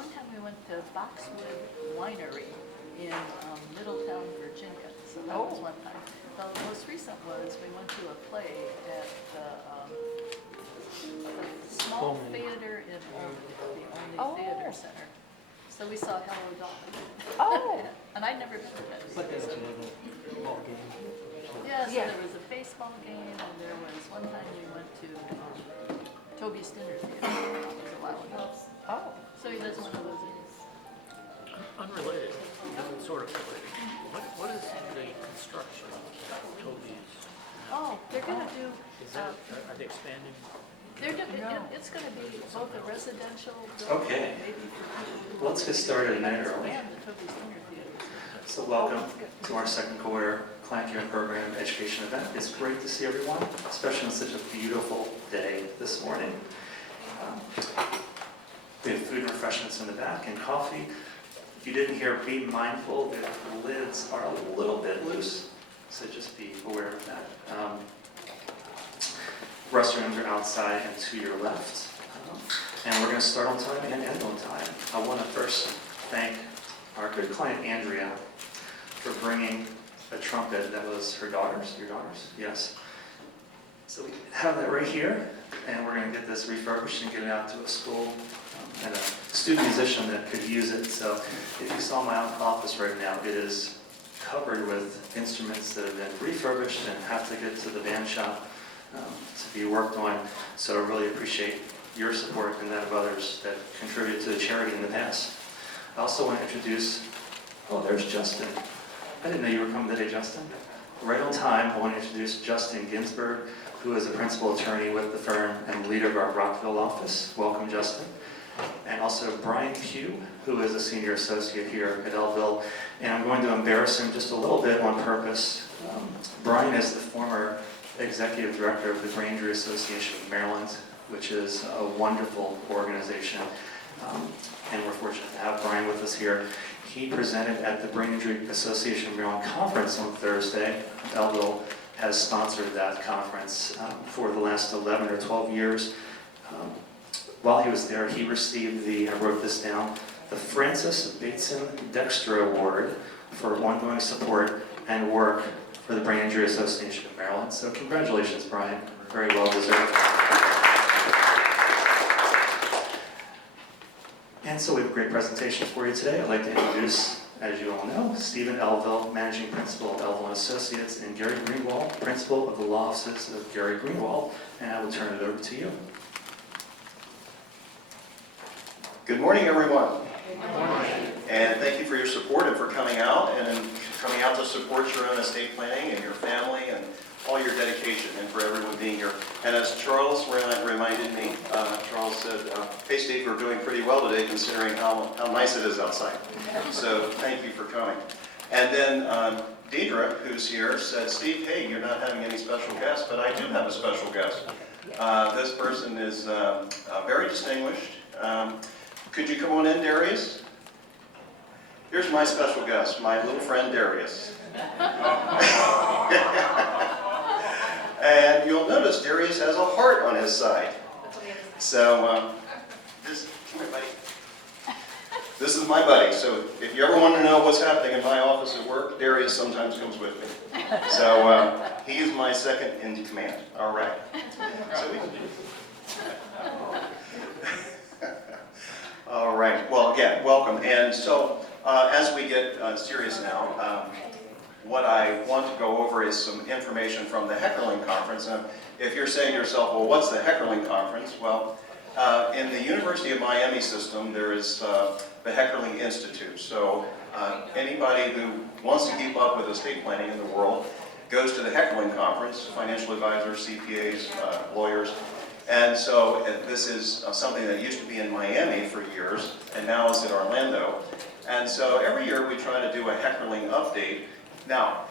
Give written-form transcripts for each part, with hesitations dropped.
one time we went to Boxwood Winery in Middletown, Virginia. So that was one time. The most recent was we went to a play at the small theater in Albany, the only theater center. So we saw Hello Dolly. Oh. And I'd never been to that. But there's a ball game. Yeah, so there was a baseball game, and there was one time we went to Toby's Dinner Theater. That was a while ago. Oh. So he does one of those things. Unrelated, sort of related. What is the construction of Toby's? Oh, they're gonna do, Is that, are they expanding? they're doing, it's gonna be both a residential building, Okay. maybe for people who Let's get started a minute early. expand the Toby's Dinner Theater. So welcome to our second quarter client care program education event. It's great to see everyone, especially on such a beautiful day this morning. We have food and refreshments in the back and coffee. If you didn't hear, be mindful that the lids are a little bit loose, so just be aware of that. Restrooms are outside and to your left. And we're going to start on time and end on time. I want to first thank our good client, Andrea, for bringing a trumpet that was her daughter's. Your daughter's? Yes. So we have that right here, and we're going to get this refurbished and get it out to a school and a student musician that could use it. So if you saw my office right now, it is covered with instruments that have been refurbished and have to get to the band shop to be worked on. So I really appreciate your support and that of others that contributed to the charity in the past. I also want to introduce, oh, there's Justin. I didn't know you were coming today, Justin. Right on time, I want to introduce Justin Ginsberg, who is a principal attorney with the firm and leader of our Rockville office. Welcome, Justin. And also Brian Pugh, who is a senior associate here at Elville. And I'm going to embarrass him just a little bit on purpose. Brian is the former executive director of the Brain Injury Association of Maryland, which is a wonderful organization. And we're fortunate to have Brian with us here. He presented at the Brain Injury Association of Maryland conference on Thursday. Elville has sponsored that conference for the last 11 or 12 years. While he was there, he received the, I wrote this down, the Francis Bateson Dexter Award for ongoing support and work for the Brain Injury Association of Maryland. So congratulations, Brian. Very well deserved. And so we have a great presentation for you today. I'd like to introduce, as you all know, Stephen Elville, Managing Principal of Elville and Associates, and Gary Greenwald, Principal of the Law Offices of Gary Greenwald. And I will turn it over to you. Good morning, everyone. Good morning. And thank you for your support and for coming out to support your own estate planning and your family and all your dedication, and for everyone being here. And as Charles reminded me, Charles said, hey Steve, we're doing pretty well today considering how nice it is outside. So thank you for coming. And then Deidre, who's here, said, Steve, hey, you're not having any special guests, but I do have a special guest. This person is very distinguished. Could you come on in, Darius? Here's my special guest, my little friend Darius. And you'll notice Darius has a heart on his side. So, come here, buddy. This is my buddy. So if you ever want to know what's happening in my office at work, Darius sometimes comes with me. So he is my second in command. All right. So we can do. All right. Well, again, welcome. And so as we get serious now, what I want to go over is some information from the Heckerling Conference. And if you're saying to yourself, well, what's the Heckerling Conference? Well, in the University of Miami system, there is the Heckerling Institute. So anybody who wants to keep up with estate planning in the world goes to the Heckerling Conference, financial advisors, CPAs, lawyers. And so this is something that used to be in Miami for years, and now is in Orlando. And so every year we try to do a Heckerling update. Now,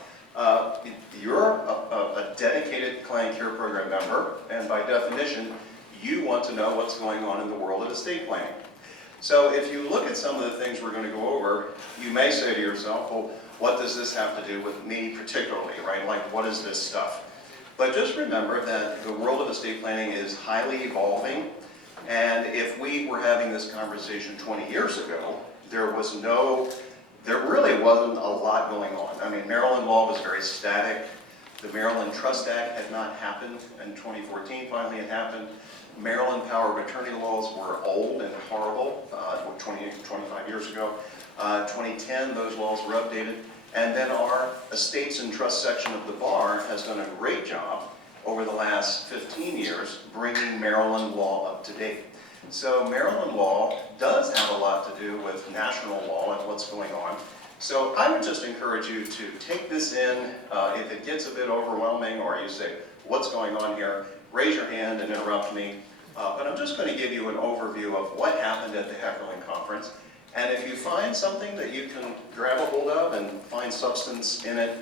you're a dedicated client care program member, and by definition, you want to know what's going on in the world of estate planning. So if you look at some of the things we're going to go over, you may say to yourself, well, what does this have to do with me particularly, right? Like, what is this stuff? But just remember that the world of estate planning is highly evolving. And if we were having this conversation 20 years ago, there really wasn't a lot going on. I mean, Maryland law was very static. The Maryland Trust Act had not happened. In 2014, finally it happened. Maryland power of attorney laws were old and horrible, 25 years ago. 2010, those laws were updated. And then our estates and trust section of the bar has done a great job over the last 15 years bringing Maryland law up to date. So Maryland law does have a lot to do with national law and what's going on. So I would just encourage you to take this in. If it gets a bit overwhelming or you say, what's going on here, raise your hand and interrupt me. But I'm just going to give you an overview of what happened at the Heckerling Conference. And if you find something that you can grab a hold of and find substance in it,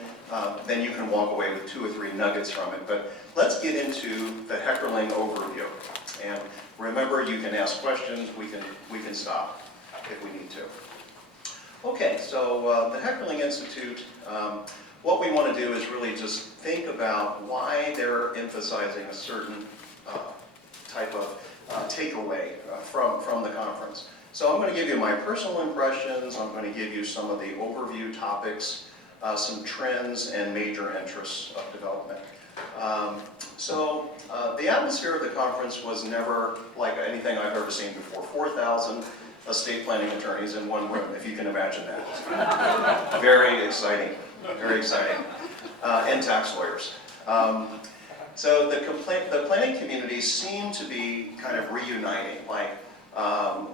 then you can walk away with 2 or 3 nuggets from it. But let's get into the Heckerling overview. And remember, you can ask questions. We can stop if we need to. Okay, so the Heckerling Institute, what we want to do is really just think about why they're emphasizing a certain type of takeaway from the conference. So I'm going to give you my personal impressions. I'm going to give you some of the overview topics, some trends and major interests of development. So the atmosphere of the conference was never like anything I've ever seen before. 4,000 estate planning attorneys in one room, if you can imagine that. Very exciting, very exciting. And tax lawyers. So the planning community seemed to be kind of reuniting, like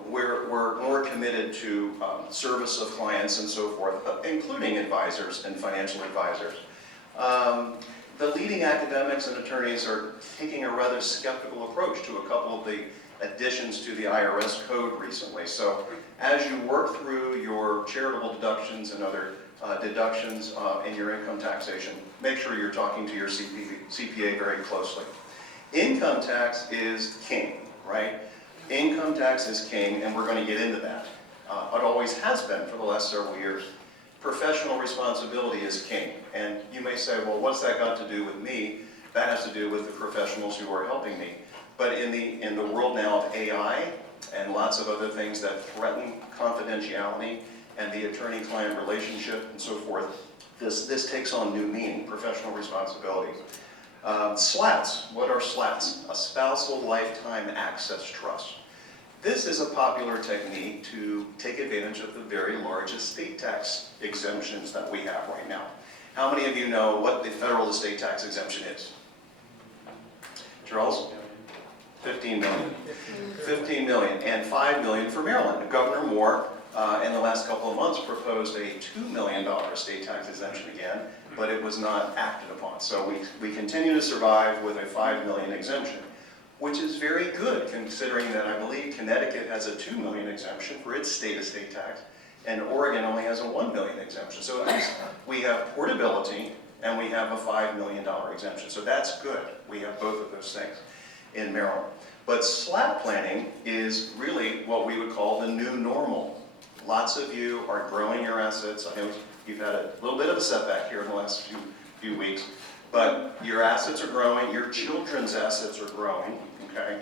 we're more committed to service of clients and so forth, including advisors and financial advisors. The leading academics and attorneys are taking a rather skeptical approach to a couple of the additions to the IRS code recently. So as you work through your charitable deductions and other deductions in your income taxation, make sure you're talking to your CPA very closely. Income tax is king, right? Income tax is king, and we're going to get into that. It always has been for the last several years. Professional responsibility is king. And you may say, well, what's that got to do with me? That has to do with the professionals who are helping me. But in the world now of AI and lots of other things that threaten confidentiality and the attorney-client relationship and so forth, this takes on new meaning, professional responsibility. SLATs, what are SLATs? A spousal lifetime access trust. This is a popular technique to take advantage of the very large estate tax exemptions that we have right now. How many of you know what the federal estate tax exemption is? Charles? 15 million. 15 million and 5 million for Maryland. Governor Moore, in the last couple of months, proposed a $2 million estate tax exemption again, but it was not acted upon. So we continue to survive with a 5 million exemption, which is very good considering that I believe Connecticut has a 2 million exemption for its state estate tax, and Oregon only has a 1 million exemption. So at least we have portability and we have a $5 million exemption. So that's good. We have both of those things in Maryland. But SLAT planning is really what we would call the new normal. Lots of you are growing your assets. I know you've had a little bit of a setback here in the last few weeks, but your assets are growing, your children's assets are growing, okay?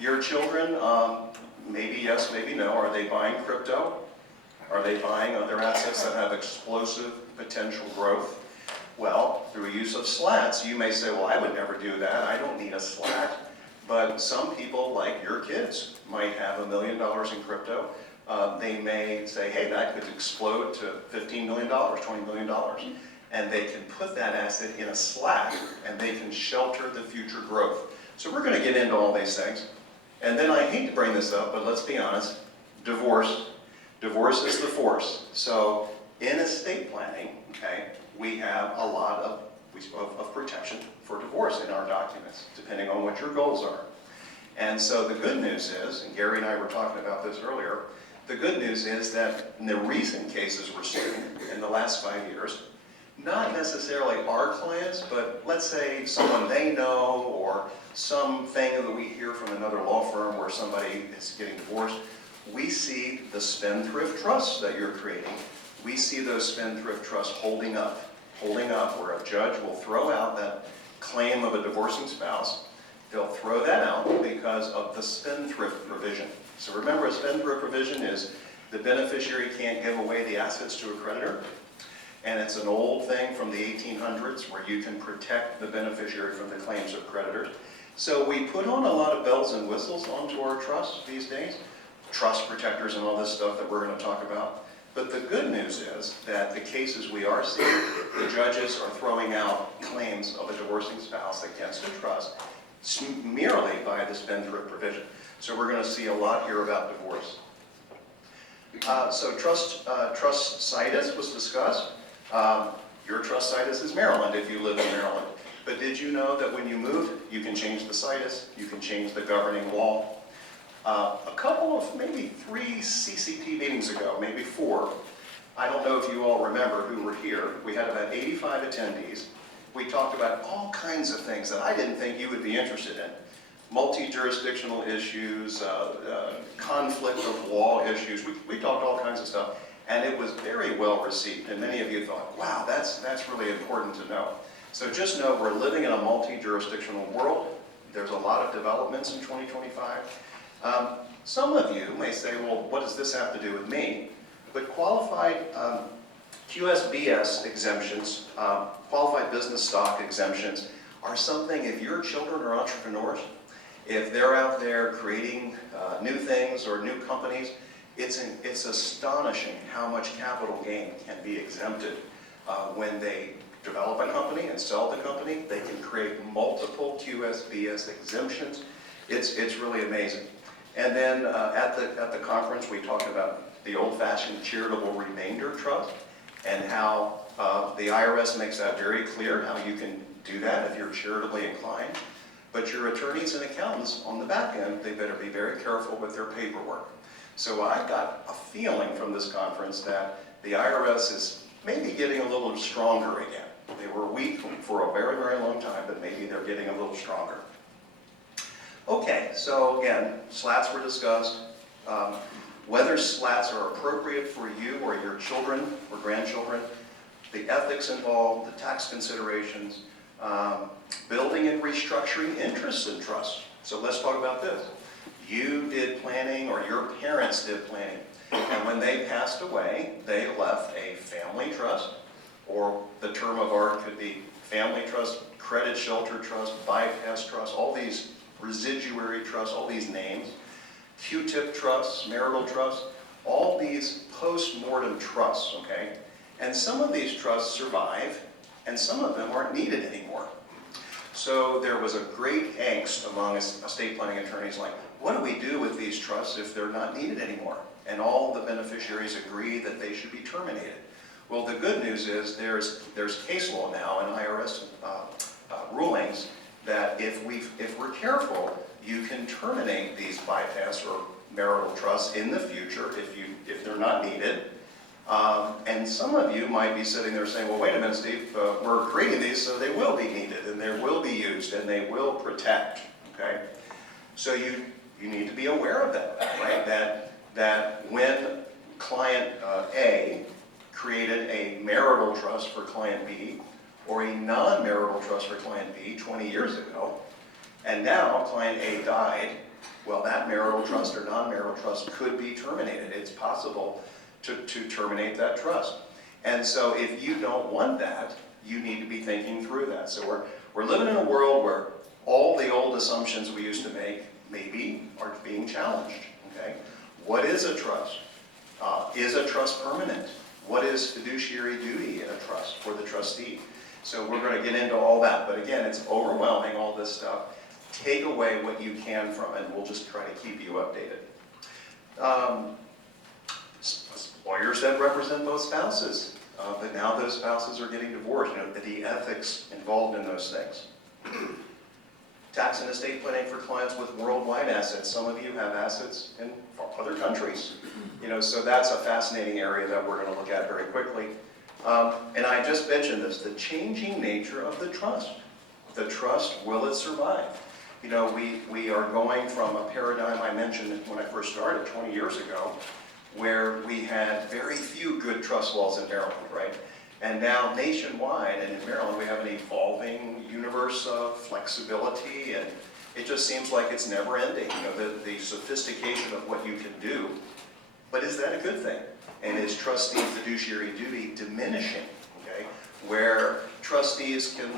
Your children, maybe yes, maybe no, are they buying crypto? Are they buying other assets that have explosive potential growth? Well, through use of SLATs, you may say, well, I would never do that. I don't need a SLAT. But some people, like your kids, might have $1 million in crypto. They may say, hey, that could explode to $15 million, $20 million. And they can put that asset in a SLAT, and they can shelter the future growth. So we're going to get into all these things. And then I hate to bring this up, but let's be honest, divorce. Divorce is the force. So in estate planning, okay, we have a lot of protection for divorce in our documents, depending on what your goals are. And so the good news is, and Gary and I were talking about this earlier, the good news is that in the recent cases we're seeing in the last 5 years, not necessarily our clients, but let's say someone they know or something that we hear from another law firm where somebody is getting divorced, we see the spendthrift trusts that you're creating. We see those spendthrift trusts holding up where a judge will throw out that claim of a divorcing spouse, They'll throw that out because of the spendthrift provision. So remember, a spendthrift provision is the beneficiary can't give away the assets to a creditor. And it's an old thing from the 1800s where you can protect the beneficiary from the claims of creditors. So we put on a lot of bells and whistles onto our trusts these days, trust protectors and all this stuff that we're going to talk about. But the good news is that the cases we are seeing, the judges are throwing out claims of a divorcing spouse against a trust merely by the spendthrift provision. So we're going to see a lot here about divorce. So trust situs was discussed. Your trust situs is Maryland if you live in Maryland. But did you know that when you move, you can change the situs, you can change the governing law? A couple of, maybe 3 CCP meetings ago, maybe 4, I don't know if you all remember who were here. We had about 85 attendees. We talked about all kinds of things that I didn't think you would be interested in. Multi-jurisdictional issues, conflict of law issues. We talked all kinds of stuff. And it was very well received. And many of you thought, wow, that's really important to know. So just know we're living in a multi-jurisdictional world. There's a lot of developments in 2025. Some of you may say, well, what does this have to do with me? But qualified QSBS exemptions, qualified business stock exemptions, are something if your children are entrepreneurs, if they're out there creating new things or new companies, it's astonishing how much capital gain can be exempted when they develop a company and sell the company. They can create multiple QSBS exemptions. It's really amazing. And then at the conference, we talked about the old-fashioned charitable remainder trust and how the IRS makes that very clear how you can do that if you're charitably inclined. But your attorneys and accountants on the back end, they better be very careful with their paperwork. So I got a feeling from this conference that the IRS is maybe getting a little stronger again. They were weak for a very, very long time, but maybe they're getting a little stronger. Okay, so again, slats were discussed. Whether slats are appropriate for you or your children or grandchildren, the ethics involved, the tax considerations, building and restructuring interests in trust. So let's talk about this. You did planning or your parents did planning. And when they passed away, they left a family trust, or the term of art could be family trust, credit shelter trust, bypass trust, all these residuary trusts, all these names, Q-tip trusts, marital trusts, all these post-mortem trusts, okay? And some of these trusts survive, and some of them aren't needed anymore. So there was a great angst among estate planning attorneys like, what do we do with these trusts if they're not needed anymore? And all the beneficiaries agree that they should be terminated. Well, the good news is there's case law now and IRS rulings that if we're careful, you can terminate these bypass or marital trusts in the future if they're not needed. And some of you might be sitting there saying, well, wait a minute, Steve, we're creating these so they will be needed and they will be used and they will protect, okay? So you need to be aware of that, right? That when client A created a marital trust for client B or a non-marital trust for client B 20 years ago, and now client A died, well, that marital trust or non-marital trust could be terminated. It's possible to terminate that trust. And so if you don't want that, you need to be thinking through that. So we're living in a world where all the old assumptions we used to make maybe are being challenged, okay? What is a trust? Is a trust permanent? What is fiduciary duty in a trust for the trustee? So we're going to get into all that. But again, it's overwhelming, all this stuff. Take away what you can from it, and we'll just try to keep you updated. Lawyers that represent both spouses, but now those spouses are getting divorced. You know, the ethics involved in those things. Tax and estate planning for clients with worldwide assets. Some of you have assets in other countries. You know, so that's a fascinating area that we're going to look at very quickly. And I just mentioned this, the changing nature of the trust. The trust, will it survive? You know, we are going from a paradigm I mentioned when I first started 20 years ago, where we had very few good trust laws in Maryland, right? And now nationwide and in Maryland, we have an evolving universe of flexibility It just seems like it's never ending, you know, the sophistication of what you can do. But is that a good thing? And is trustee fiduciary duty diminishing, okay? Where trustees can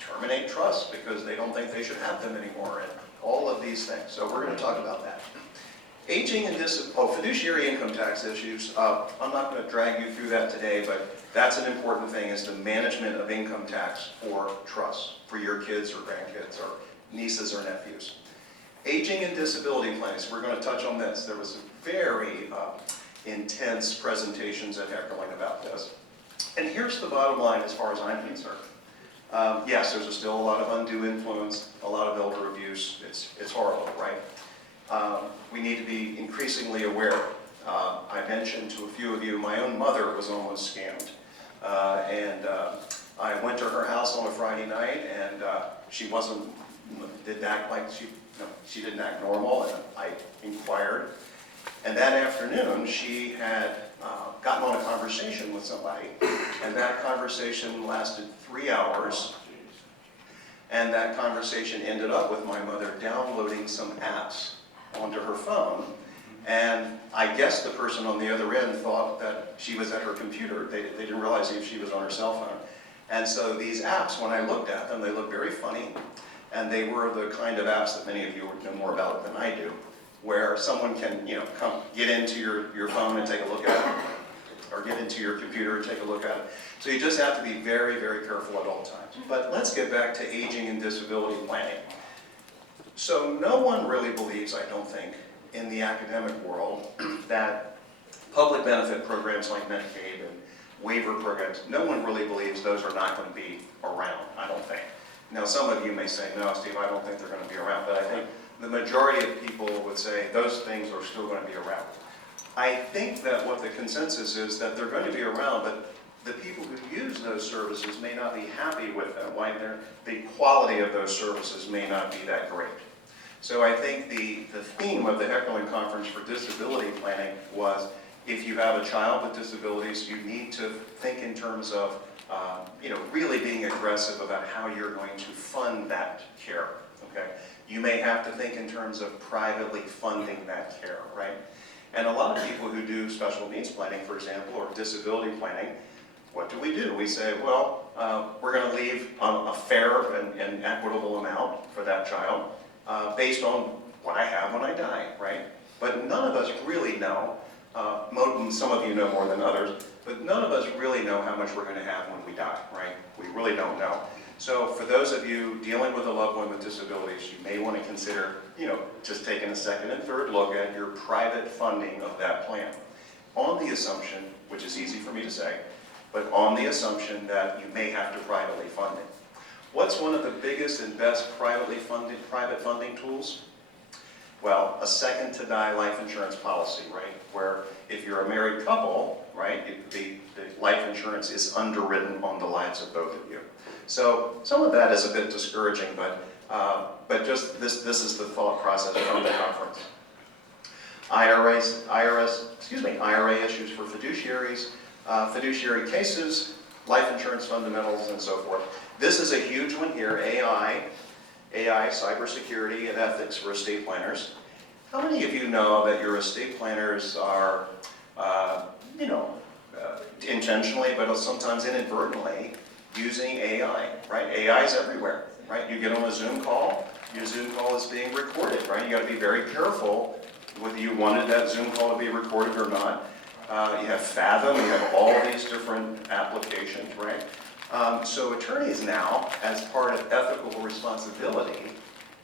terminate trusts because they don't think they should have them anymore, and all of these things. So we're going to talk about that. Aging and fiduciary income tax issues. I'm not going to drag you through that today, but that's an important thing, is the management of income tax for trusts, for your kids or grandkids or nieces or nephews. Aging and disability plans. We're going to touch on this. There was some very intense presentations at Heckerling about this. And here's the bottom line as far as I'm concerned. Yes, there's still a lot of undue influence, a lot of elder abuse. It's horrible, right? We need to be increasingly aware. I mentioned to a few of you, my own mother was almost scammed. I went to her house on a Friday night, and she didn't act like she didn't act normal, and I inquired. And that afternoon, she had gotten on a conversation with somebody, and that conversation lasted 3 hours. And that conversation ended up with my mother downloading some apps onto her phone. And I guess the person on the other end thought that she was at her computer. They didn't realize if she was on her cell phone. And so these apps, when I looked at them, they looked very funny. And they were the kind of apps that many of you know more about than I do, where someone can, come get into your phone and take a look at it, or get into your computer and take a look at it. So you just have to be very, very careful at all times. But let's get back to aging and disability planning. So no one really believes, I don't think, in the academic world that public benefit programs like Medicaid and waiver programs, no one really believes those are not going to be around, I don't think. Now some of you may say, no, Steve, I don't think they're going to be around, but I think the majority of people would say those things are still going to be around. I think that what the consensus is that they're going to be around, but the people who use those services may not be happy with them. The quality of those services may not be that great. So I think the theme of the Heckerling Conference for Disability Planning was, if you have a child with disabilities, you need to think in terms of really being aggressive about how you're going to fund that care, okay? You may have to think in terms of privately funding that care, right? And a lot of people who do special needs planning, for example, or disability planning, what do? We say, well, we're going to leave a fair and equitable amount for that child based on what I have when I die, right? But none of us really know, some of you know more than others, but none of us really know how much we're going to have when we die, right? We really don't know. So for those of you dealing with a loved one with disabilities, you may want to consider, just taking a second and third look at your private funding of that plan. On the assumption, which is easy for me to say, but on the assumption that you may have to privately fund it. What's one of the biggest and best private funding tools? Well, a second to die life insurance policy, right? Where if you're a married couple, right, the life insurance is underwritten on the lives of both of you. So some of that is a bit discouraging, but just this is the thought process from the conference. IRA issues for fiduciaries, fiduciary cases, life insurance fundamentals, and so forth. This is a huge one here, AI, cybersecurity, and ethics for estate planners. How many of you know that your estate planners are, intentionally, but sometimes inadvertently, using AI, right? AI is everywhere, right? You get on a Zoom call, your Zoom call is being recorded, right? You got to be very careful whether you wanted that Zoom call to be recorded or not. You have Fathom, you have all these different applications, right? So attorneys now, as part of ethical responsibility,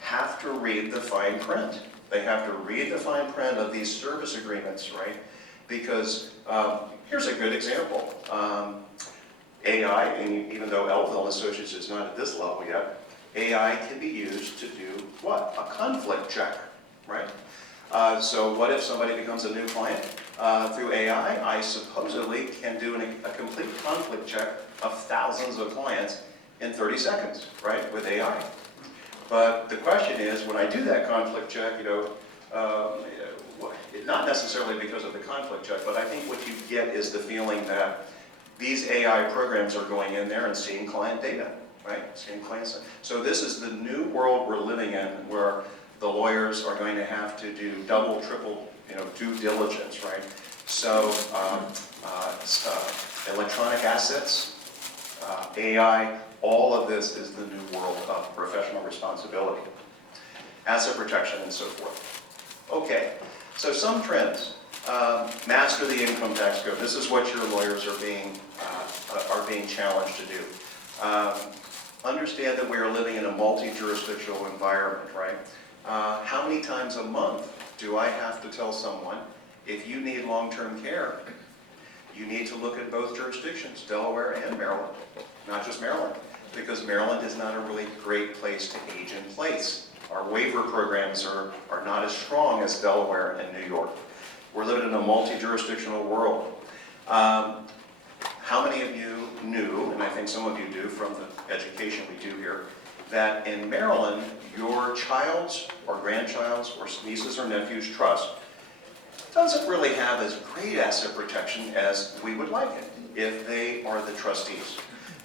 have to read the fine print. They have to read the fine print of these service agreements, right? Because here's a good example. AI, and even though Elville and Associates is not at this level yet, AI can be used to do what? A conflict check, right? So what if somebody becomes a new client? Through AI, I supposedly can do a complete conflict check of thousands of clients in 30 seconds, right, with AI. But the question is, when I do that conflict check, not necessarily because of the conflict check, but I think what you get is the feeling that these AI programs are going in there and seeing client data, right? Estate planning. So this is the new world we're living in, where the lawyers are going to have to do double, triple, due diligence, right? So electronic assets, AI, all of this is the new world of professional responsibility, asset protection, and so forth. Okay, so some trends. Master the income tax code. This is what your lawyers are being challenged to do. Understand that we are living in a multi-jurisdictional environment, right? How many times a month do I have to tell someone, if you need long-term care, you need to look at both jurisdictions, Delaware and Maryland, not just Maryland, because Maryland is not a really great place to age in place. Our waiver programs are not as strong as Delaware and New York. We're living in a multi-jurisdictional world. How many of you knew, and I think some of you do from the education we do here, that in Maryland, your child's or grandchild's or nieces or nephew's trust doesn't really have as great asset protection as we would like it if they are the trustees.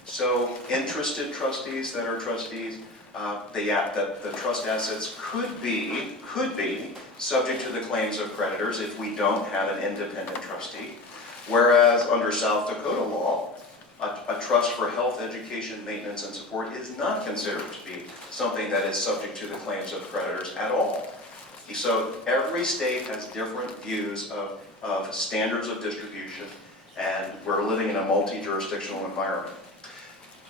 So interested trustees that are trustees, the trust assets could be subject to the claims of creditors if we don't have an independent trustee. Whereas under South Dakota law, a trust for health, education, maintenance, and support is not considered to be something that is subject to the claims of creditors at all. So every state has different views of standards of distribution, and we're living in a multi-jurisdictional environment.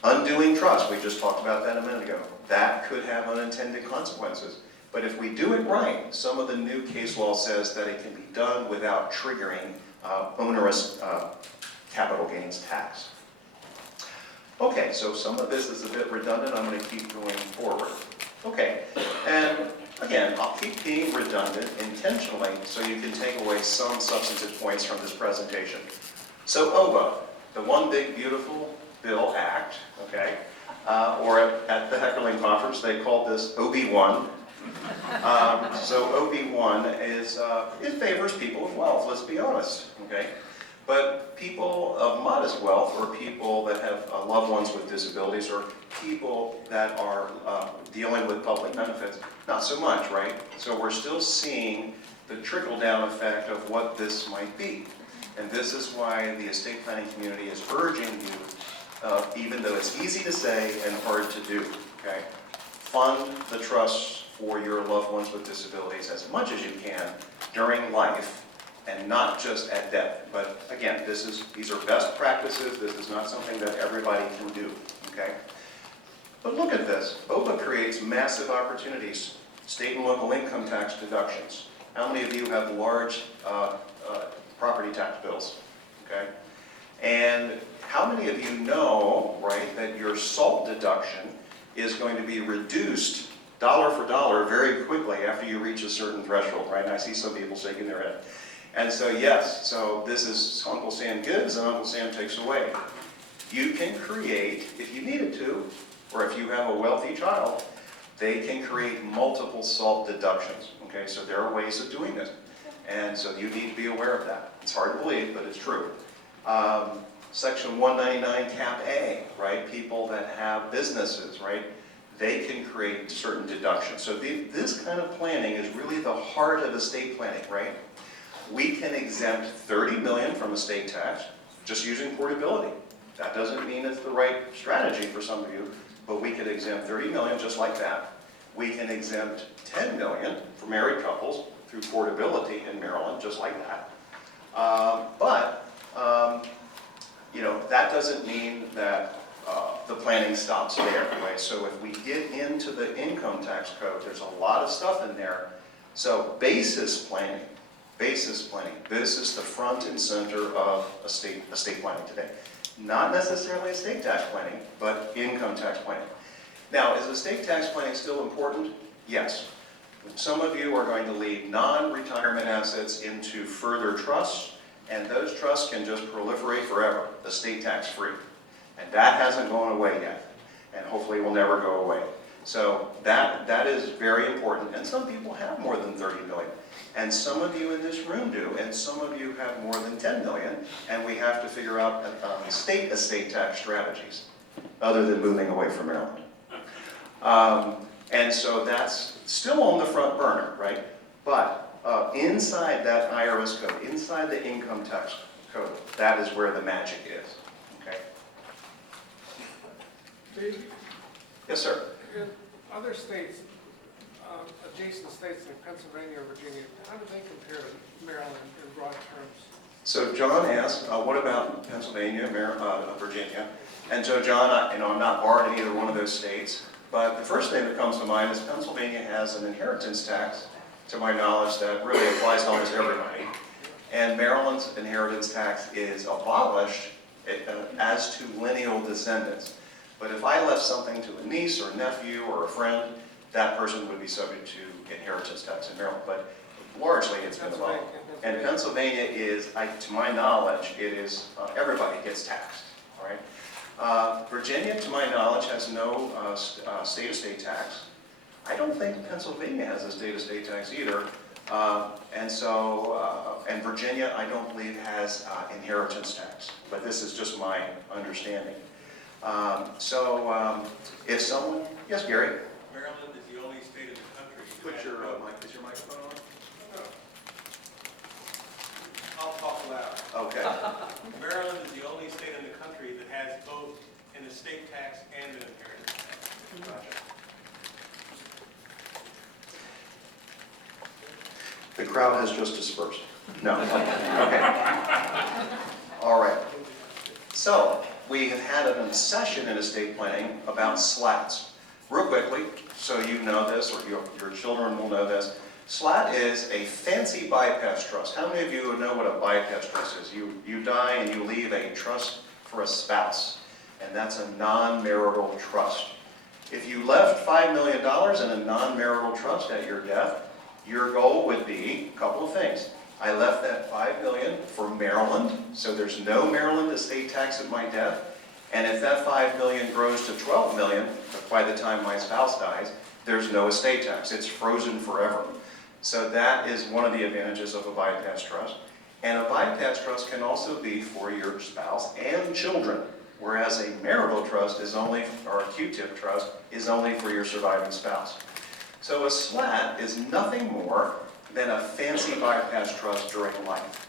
Undoing trust, we just talked about that a minute ago. That could have unintended consequences. But if we do it right, some of the new case law says that it can be done without triggering onerous capital gains tax. Okay, so some of this is a bit redundant. I'm going to keep going forward. Okay, and again, I'll keep being redundant intentionally so you can take away some substantive points from this presentation. So OBA, the One Big Beautiful Bill Act, okay, or at the Heckerling Conference, they called this OB1. So OB1 it favors people of wealth, let's be honest, okay? But people of modest wealth, or people that have loved ones with disabilities, or people that are dealing with public benefits, not so much, right? So we're still seeing the trickle-down effect of what this might be. And this is why the estate planning community is urging you, even though it's easy to say and hard to do, okay? Fund the trusts for your loved ones with disabilities as much as you can during life, and not just at death. But again, these are best practices. This is not something that everybody can do, okay? But look at this. OBA creates massive opportunities. State and local income tax deductions. How many of you have large property tax bills, okay? And how many of you know, right, that your SALT deduction is going to be reduced dollar for dollar very quickly after you reach a certain threshold, right? And I see some people shaking their head. And so yes, so this is Uncle Sam gives and Uncle Sam takes away. You can create, if you needed to, or if you have a wealthy child, they can create multiple SALT deductions, okay? So there are ways of doing this. And so you need to be aware of that. It's hard to believe, but it's true. Section 199 Cap A, right? People that have businesses, right? They can create certain deductions. So this kind of planning is really the heart of estate planning, right? We can exempt $30 million from estate tax just using portability. That doesn't mean it's the right strategy for some of you, but we could exempt $30 million just like that. We can exempt $10 million for married couples through portability in Maryland, just like that. That doesn't mean that the planning stops there, right? So if we get into the income tax code, there's a lot of stuff in there. So basis planning, this is the front and center of estate planning today. Not necessarily estate tax planning, but income tax planning. Now, is estate tax planning still important? Yes. Some of you are going to leave non-retirement assets into further trusts, and those trusts can just proliferate forever, estate tax free. And that hasn't gone away yet, and hopefully will never go away. So that is very important, and some people have more than 30 million. And some of you in this room do, and some of you have more than 10 million, and we have to figure out state estate tax strategies. other than moving away from Maryland. And so that's still on the front burner, right? But inside that IRS code, inside the income tax code, that is where the magic is, okay? Dave, Yes, sir. in other states, adjacent states like Pennsylvania or Virginia, how do they compare to Maryland in broad terms? So John asked, what about Pennsylvania, Virginia? And so John, I'm not barred in either one of those states, but the first thing that comes to mind is Pennsylvania has an inheritance tax, to my knowledge, that really applies to almost everybody. And Maryland's inheritance tax is abolished as to lineal descendants. But if I left something to a niece or nephew or a friend, that person would be subject to inheritance tax in Maryland. But largely it's been abolished. And Pennsylvania is, to my knowledge, it is, everybody gets taxed, all right? Virginia, to my knowledge, has no state-to-state tax. I don't think Pennsylvania has a state-to-state tax either. And Virginia, I don't believe has inheritance tax. But this is just my understanding. If someone, yes, Gary? Maryland is the only state in the country. Is your microphone on? I'll talk loud. Okay. Maryland is the only state in the country that has both an estate tax and an inheritance tax. Gotcha. The crowd has just dispersed. No. Okay. All right. So, we have had an obsession in estate planning about slats. Real quickly, so you know this, or your children will know this, slat is a fancy bypass trust. How many of you know what a bypass trust is? You die and you leave a trust for a spouse, and that's a non-marital trust. If you left $5 million in a non-marital trust at your death, your goal would be a couple of things. I left that $5 million for Maryland, so there's no Maryland estate tax at my death. And if that $5 million grows to $12 million by the time my spouse dies, there's no estate tax. It's frozen forever. So that is one of the advantages of a bypass trust. And a bypass trust can also be for your spouse and children, whereas a marital trust is only, or a Q-tip trust, is only for your surviving spouse. So a slat is nothing more than a fancy bypass trust during life.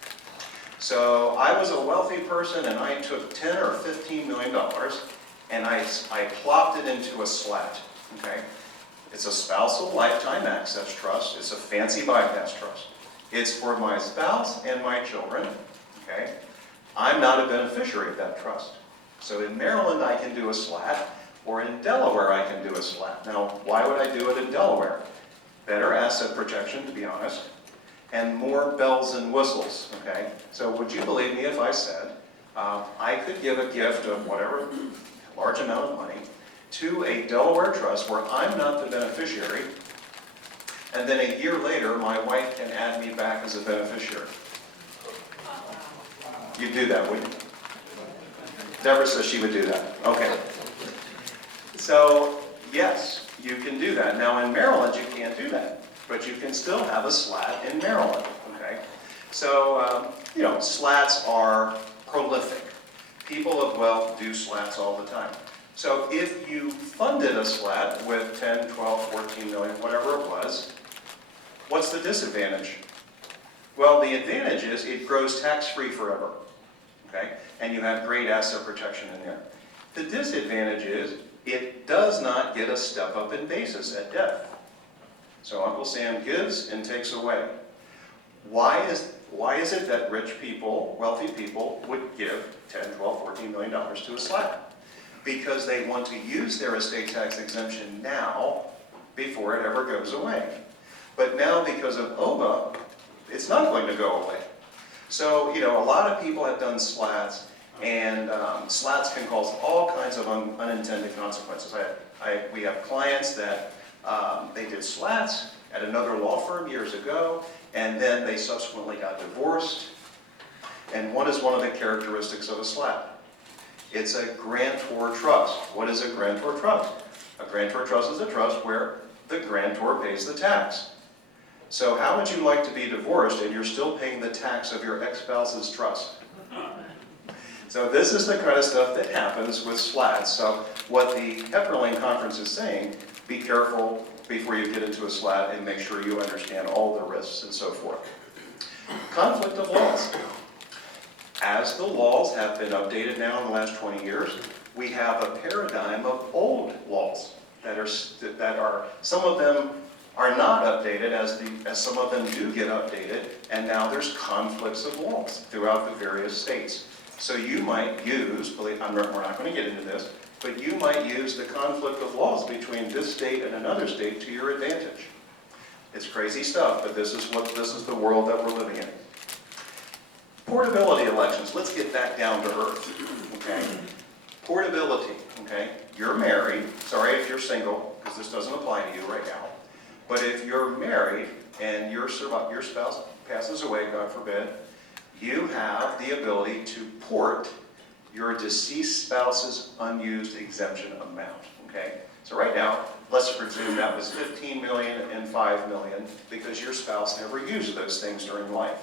So I was a wealthy person and I took $10 or $15 million and I plopped it into a slat, okay? It's a spousal lifetime access trust. It's a fancy bypass trust. It's for my spouse and my children, okay? I'm not a beneficiary of that trust. So in Maryland I can do a slat, or in Delaware I can do a slat. Now, why would I do it in Delaware? Better asset protection, to be honest, and more bells and whistles, okay? So would you believe me if I said I could give a gift of whatever large amount of money to a Delaware trust where I'm not the beneficiary, and then a year later my wife can add me back as a beneficiary? You'd do that, wouldn't you? Deborah says she would do that. Okay. So, yes, you can do that. Now in Maryland you can't do that, but you can still have a slat in Maryland, okay? So, slats are prolific. People of wealth do slats all the time. So if you funded a slat with 10, 12, 14 million, whatever it was, what's the disadvantage? Well, the advantage is it grows tax-free forever, okay? And you have great asset protection in there. The disadvantage is it does not get a step up in basis at death. So Uncle Sam gives and takes away. Why is it that rich people, wealthy people, would give 10, 12, 14 million dollars to a slat? Because they want to use their estate tax exemption now before it ever goes away. But now because of OBA, it's not going to go away. So, a lot of people have done slats, and slats can cause all kinds of unintended consequences. We have clients that they did slats at another law firm years ago, and then they subsequently got divorced. And what is one of the characteristics of a slat? It's a grantor trust. What is a grantor trust? A grantor trust is a trust where the grantor pays the tax. So how would you like to be divorced and you're still paying the tax of your ex-spouse's trust? So this is the kind of stuff that happens with slats. So what the Heckerling Conference is saying, be careful before you get into a slat and make sure you understand all the risks and so forth. Conflict of laws. As the laws have been updated now in the last 20 years, we have a paradigm of old laws that are some of them are not updated as some of them do get updated, and now there's conflicts of laws throughout the various states. So you might use, we're not going to get into this, but you might use the conflict of laws between this state and another state to your advantage. It's crazy stuff, but this is the world that we're living in. Portability elections. Let's get back down to earth. Okay. Portability. Okay. You're married. Sorry if you're single, because this doesn't apply to you right now. But if you're married and your spouse passes away, God forbid, you have the ability to port your deceased spouse's unused exemption amount. Okay. So right now, let's presume that was $15 million and $5 million because your spouse never used those things during life.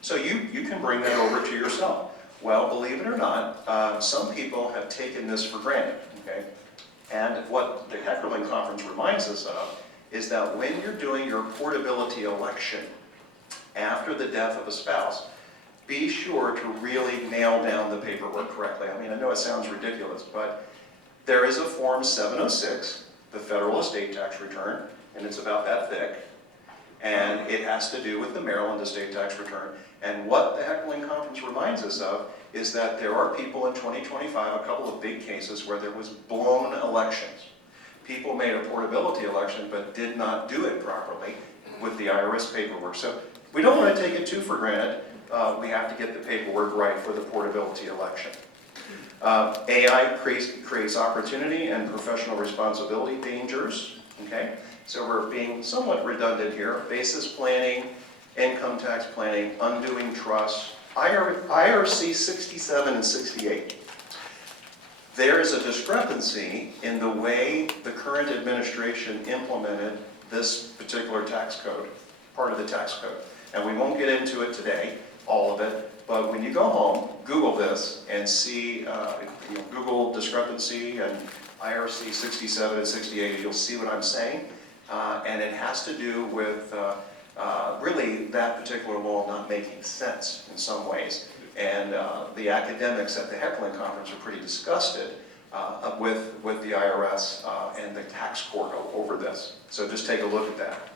So you can bring that over to yourself. Well, believe it or not, some people have taken this for granted. Okay. And what the Heckerling Conference reminds us of is that when you're doing your portability election after the death of a spouse, be sure to really nail down the paperwork correctly. I mean, I know it sounds ridiculous, but there is a Form 706, the federal estate tax return, and it's about that thick, and it has to do with the Maryland estate tax return. And what the Heckerling Conference reminds us of is that there are people in 2025, a couple of big cases where there was blown elections. People made a portability election but did not do it properly with the IRS paperwork. So we don't want to take it too for granted. We have to get the paperwork right for the portability election. AI creates opportunity and professional responsibility dangers. Okay, so we're being somewhat redundant here. Basis planning, income tax planning, undoing trusts, IRC 67 and 68. There is a discrepancy in the way the current administration implemented this particular tax code, part of the tax code. And we won't get into it today, all of it, but when you go home, Google this and see, Google discrepancy and IRC 67 and 68, you'll see what I'm saying. And it has to do with really that particular law not making sense in some ways. And the academics at the Heckerling Conference are pretty disgusted with the IRS and the tax court over this. So just take a look at that.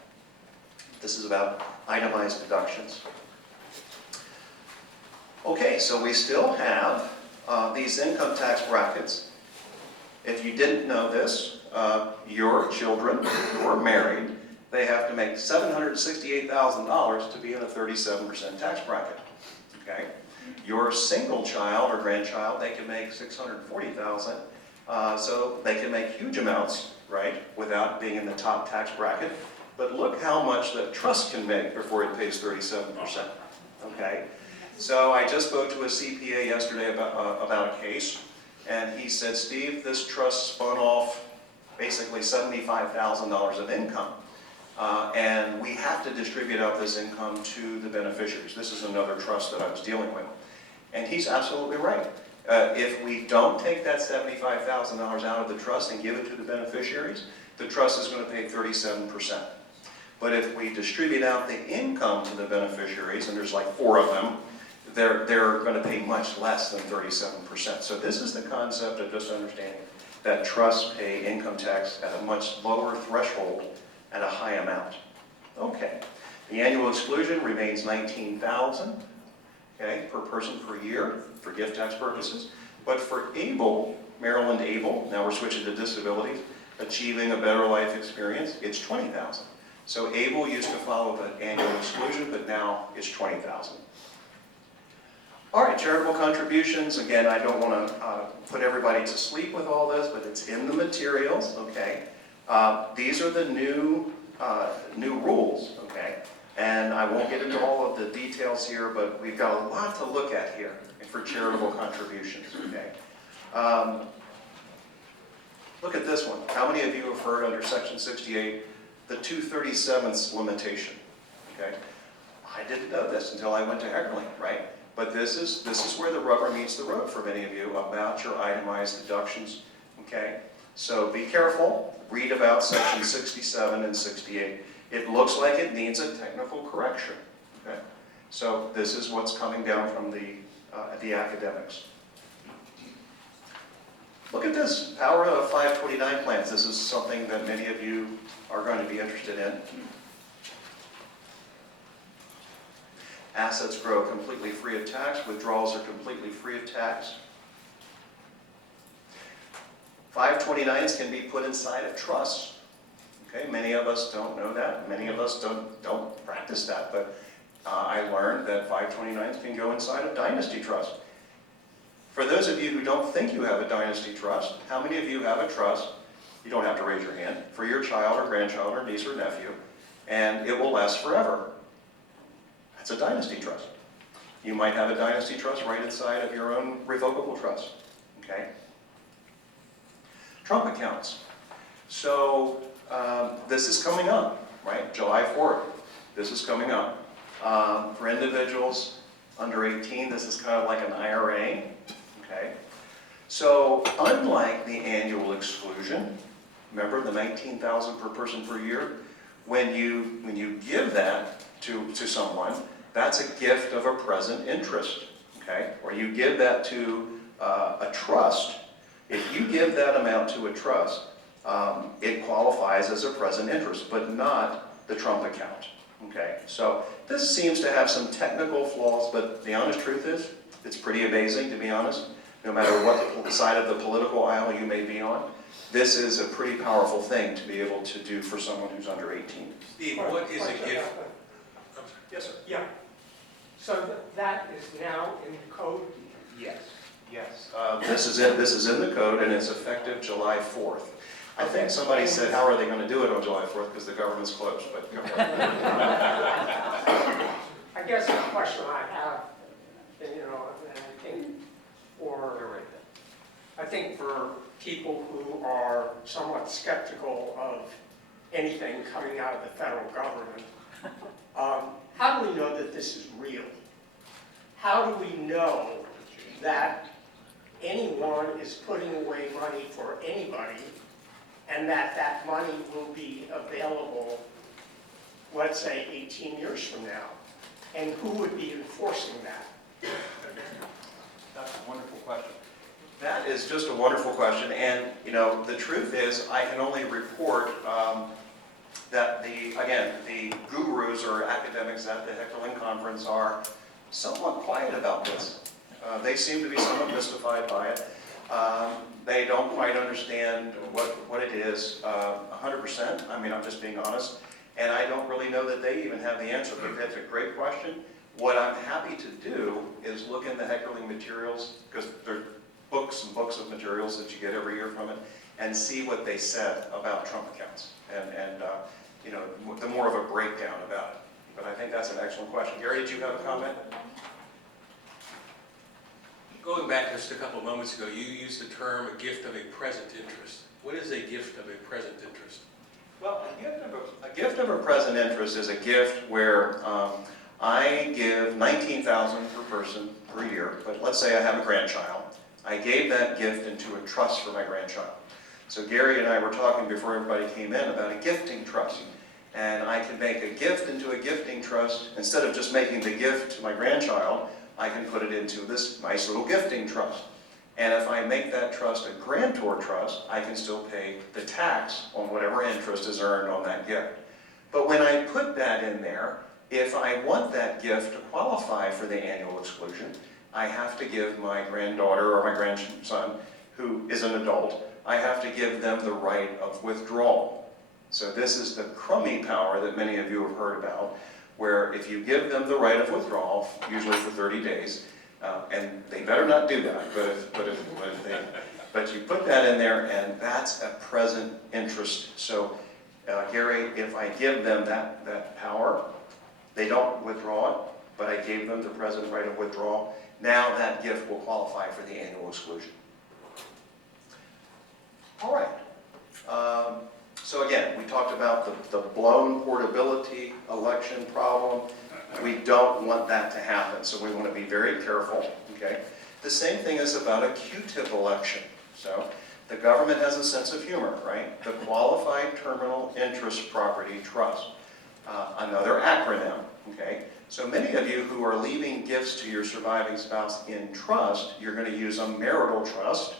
This is about itemized deductions. Okay, so we still have these income tax brackets. If you didn't know this, your children who are married, they have to make $768,000 to be in a 37% tax bracket. Okay? Your single child or grandchild, they can make $640,000, so they can make huge amounts, right, without being in the top tax bracket. But look how much the trust can make before it pays 37%. Okay? So I just spoke to a CPA yesterday about a case, and he said, Steve, this trust spun off basically $75,000 of income. And we have to distribute out this income to the beneficiaries. This is another trust that I was dealing with. And he's absolutely right. If we don't take that $75,000 out of the trust and give it to the beneficiaries, the trust is going to pay 37%. But if we distribute out the income to the beneficiaries, and there's like 4 of them, they're going to pay much less than 37%. So this is the concept of just understanding that trusts pay income tax at a much lower threshold at a high amount. Okay, the annual exclusion remains $19,000, okay, per person per year for gift tax purposes. But for ABLE, Maryland ABLE, now we're switching to disabilities, achieving a better life experience, it's $20,000. So ABLE used to follow the annual exclusion, but now it's $20,000. All right, charitable contributions. Again, I don't want to put everybody to sleep with all this, but it's in the materials, okay? These are the new rules, okay? And I won't get into all of the details here, but we've got a lot to look at here for charitable contributions, okay? Look at this one. How many of you have heard under Section 68, the 2/37 limitation, okay? I didn't know this until I went to Heckerling, right? But this is where the rubber meets the road for many of you about your itemized deductions, okay? So be careful, read about section 67 and 68. It looks like it needs a technical correction, okay? So this is what's coming down from the academics. Look at this, power of 529 plans. This is something that many of you are going to be interested in. Assets grow completely free of tax. Withdrawals are completely free of tax. 529s can be put inside of trusts. Okay, many of us don't know that. Many of us don't practice that. But I learned that 529s can go inside of dynasty trust. For those of you who don't think you have a dynasty trust, how many of you have a trust? You don't have to raise your hand. For your child or grandchild or niece or nephew, and it will last forever. That's a dynasty trust. You might have a dynasty trust right inside of your own revocable trust, okay? Trump accounts. So this is coming up, right? July 4th, this is coming up. For individuals under 18, this is kind of like an IRA, okay? So unlike the annual exclusion, remember the $19,000 per person per year? When you give that to someone, that's a gift of a present interest, okay? Or you give that to a trust. If you give that amount to a trust, it qualifies as a present interest, but not the Trump account, okay? So this seems to have some technical flaws, but the honest truth is, it's pretty amazing, to be honest. No matter what side of the political aisle you may be on, this is a pretty powerful thing to be able to do for someone who's under 18. Steve, what is a gift? Yes, sir. Yeah. So that is now in the code? Yes. Yes. This is it. This is in the code, and it's effective July 4th. I think somebody said, how are they going to do it on July 4th because the government's closed, but go ahead. I guess the question I have, and, you know, and I think for people who are somewhat skeptical of anything coming out of the federal government, how do we know that this is real? How do we know that anyone is putting away money for anybody and that that money will be available, let's say, 18 years from now? And who would be enforcing that? That's a wonderful question. That is just a wonderful question, and you know, the truth is, I can only report that the gurus or academics at the Heckerling Conference are somewhat quiet about this. They seem to be somewhat mystified by it. They don't quite understand what it is 100%. I mean, I'm just being honest, and I don't really know that they even have the answer, but that's a great question. What I'm happy to do is look in the Heckerling materials, because there are books and books of materials that you get every year from it, and see what they said about Trump accounts, and you know, the more of a breakdown about it. But I think that's an excellent question. Gary, did you have a comment? Going back just a couple of moments ago, you used the term a gift of a present interest. What is a gift of a present interest? Well, a gift of a present interest is a gift where I give $19,000 per person per year, but let's say I have a grandchild. I gave that gift into a trust for my grandchild. So Gary and I were talking before everybody came in about a gifting trust. And I can make a gift into a gifting trust. Instead of just making the gift to my grandchild, I can put it into this nice little gifting trust. And if I make that trust a grantor trust, I can still pay the tax on whatever interest is earned on that gift. But when I put that in there, if I want that gift to qualify for the annual exclusion, I have to give my granddaughter or my grandson, who is an adult, I have to give them the right of withdrawal. So this is the crummy power that many of you have heard about, where if you give them the right of withdrawal, usually for 30 days, and they better not do that, but you put that in there, and that's a present interest. So Gary, if I give them that power, they don't withdraw it, but I gave them the present right of withdrawal. Now that gift will qualify for the annual exclusion. All right. So again, we talked about the blown portability election problem. We don't want that to happen, so we want to be very careful, okay? The same thing is about a Q-tip election. So the government has a sense of humor, right? The Qualified Terminal Interest Property Trust, another acronym, okay? So many of you who are leaving gifts to your surviving spouse in trust, you're going to use a marital trust.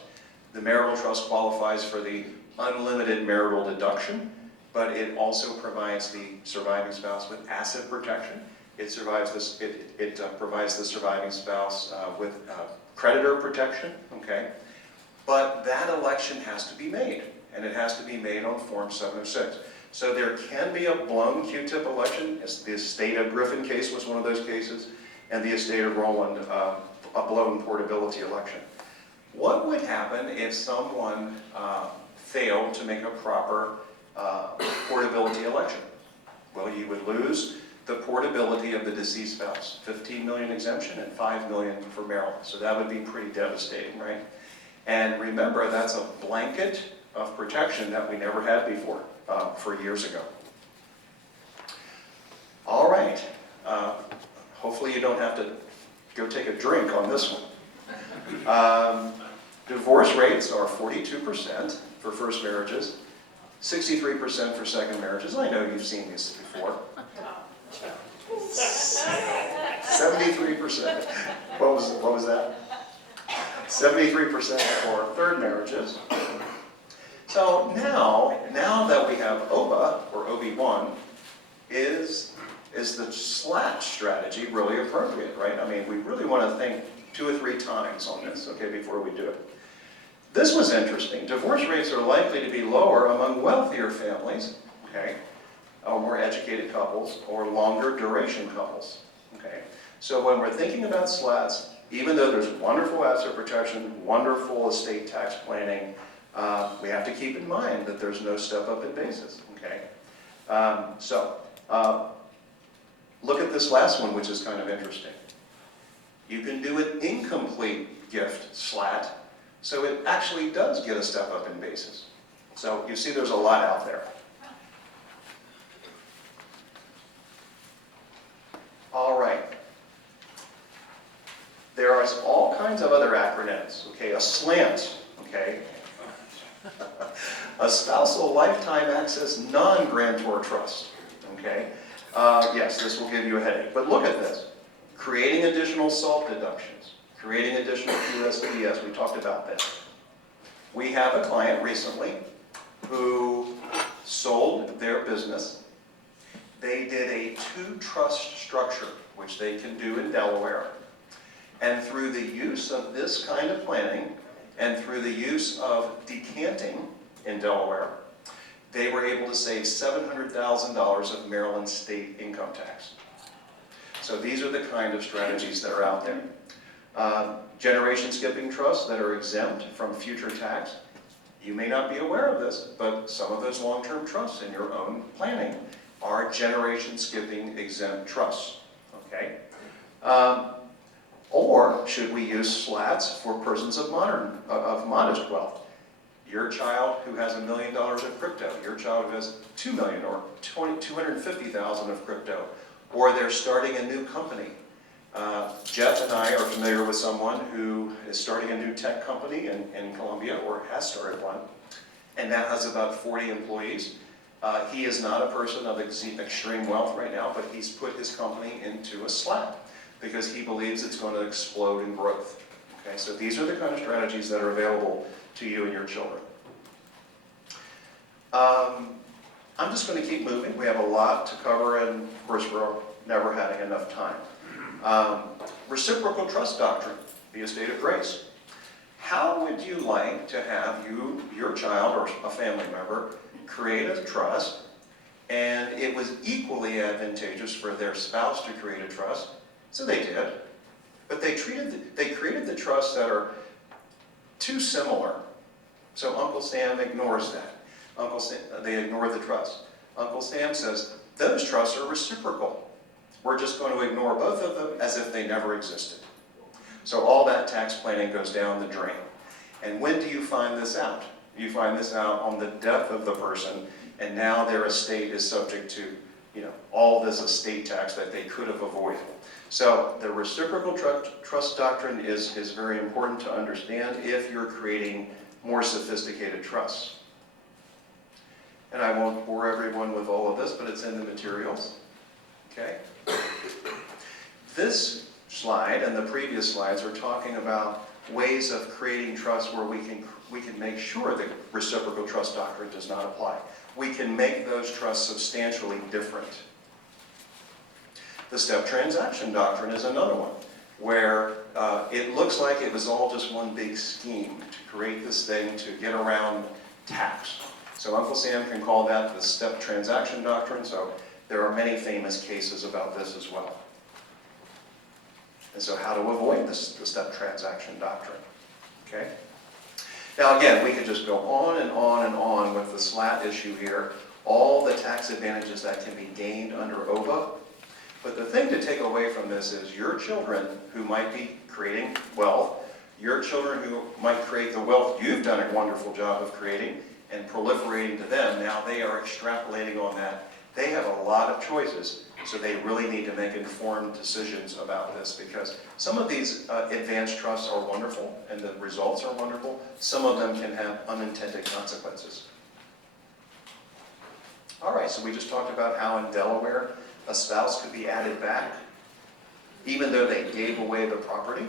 The marital trust qualifies for the unlimited marital deduction, but it also provides the surviving spouse with asset protection. It provides the surviving spouse with creditor protection, okay? But that election has to be made, and it has to be made on Form 706. So there can be a blown Q-tip election. The estate of Griffin case was one of those cases, and the estate of Rowland, a blown portability election. What would happen if someone failed to make a proper portability election? Well, you would lose the portability of the deceased spouse, $15 million exemption and $5 million for Maryland. So that would be pretty devastating, right? And remember, that's a blanket of protection that we never had before, for years ago. All right. Hopefully you don't have to go take a drink on this one. Divorce rates are 42% for first marriages, 63% for second marriages. I know you've seen these before. 73%. What was that? 73% for third marriages. So now that we have OBA, or OB1, is the SLAT strategy really appropriate, right? I mean, we really want to think 2 or 3 times on this, okay, before we do it. This was interesting. Divorce rates are likely to be lower among wealthier families, okay, or more educated couples, or longer duration couples, okay? So when we're thinking about SLATs, even though there's wonderful asset protection, wonderful estate tax planning, we have to keep in mind that there's no step up in basis, okay? Look at this last one, which is kind of interesting. You can do an incomplete gift SLAT, so it actually does get a step up in basis. So you see there's a lot out there. All right. There are all kinds of other acronyms, okay? A SLANT, okay? A spousal lifetime access non-grantor trust, okay? Yes, this will give you a headache, but look at this. Creating additional SALT deductions, creating additional QSPS, we talked about that. We have a client recently who sold their business. They did a 2-trust structure, which they can do in Delaware. And through the use of this kind of planning, and through the use of decanting in Delaware, they were able to save $700,000 of Maryland state income tax. So these are the kind of strategies that are out there. Generation skipping trusts that are exempt from future tax. You may not be aware of this, but some of those long-term trusts in your own planning are generation skipping exempt trusts, okay? Or should we use SLATs for persons of modest wealth? Your child who has $1 million of crypto, your child who has $2 million or $250,000 of crypto, or they're starting a new company. Jeff and I are familiar with someone who is starting a new tech company in Columbia, or has started one, and now has about 40 employees. He is not a person of extreme wealth right now, but he's put his company into a SLAT because he believes it's going to explode in growth. Okay, so these are the kind of strategies that are available to you and your children. I'm just going to keep moving. We have a lot to cover, and of course we're never having enough time. Reciprocal trust doctrine, the estate of grace. How would you like to have your child or a family member create a trust, and it was equally advantageous for their spouse to create a trust? So they did, but they created the trusts that are too similar. So Uncle Sam ignores that. They ignore the trust. Uncle Sam says, those trusts are reciprocal. We're just going to ignore both of them as if they never existed. So all that tax planning goes down the drain. And when do you find this out? You find this out on the death of the person, and now their estate is subject to all this estate tax that they could have avoided. So the reciprocal trust doctrine is very important to understand if you're creating more sophisticated trusts. And I won't bore everyone with all of this, but it's in the materials. Okay? This slide and the previous slides are talking about ways of creating trusts where we can make sure that reciprocal trust doctrine does not apply. We can make those trusts substantially different. The step transaction doctrine is another one, where it looks like it was all just one big scheme to create this thing to get around tax. So Uncle Sam can call that the step transaction doctrine, so there are many famous cases about this as well. And so how to avoid the step transaction doctrine, okay? Now again, we could just go on and on and on with the SLAT issue here, all the tax advantages that can be gained under OVA. But the thing to take away from this is your children who might be creating wealth, your children who might create the wealth you've done a wonderful job of creating and proliferating to them, now they are extrapolating on that. They have a lot of choices, so they really need to make informed decisions about this, because some of these advanced trusts are wonderful and the results are wonderful. Some of them can have unintended consequences. All right, so we just talked about how in Delaware a spouse could be added back even though they gave away the property.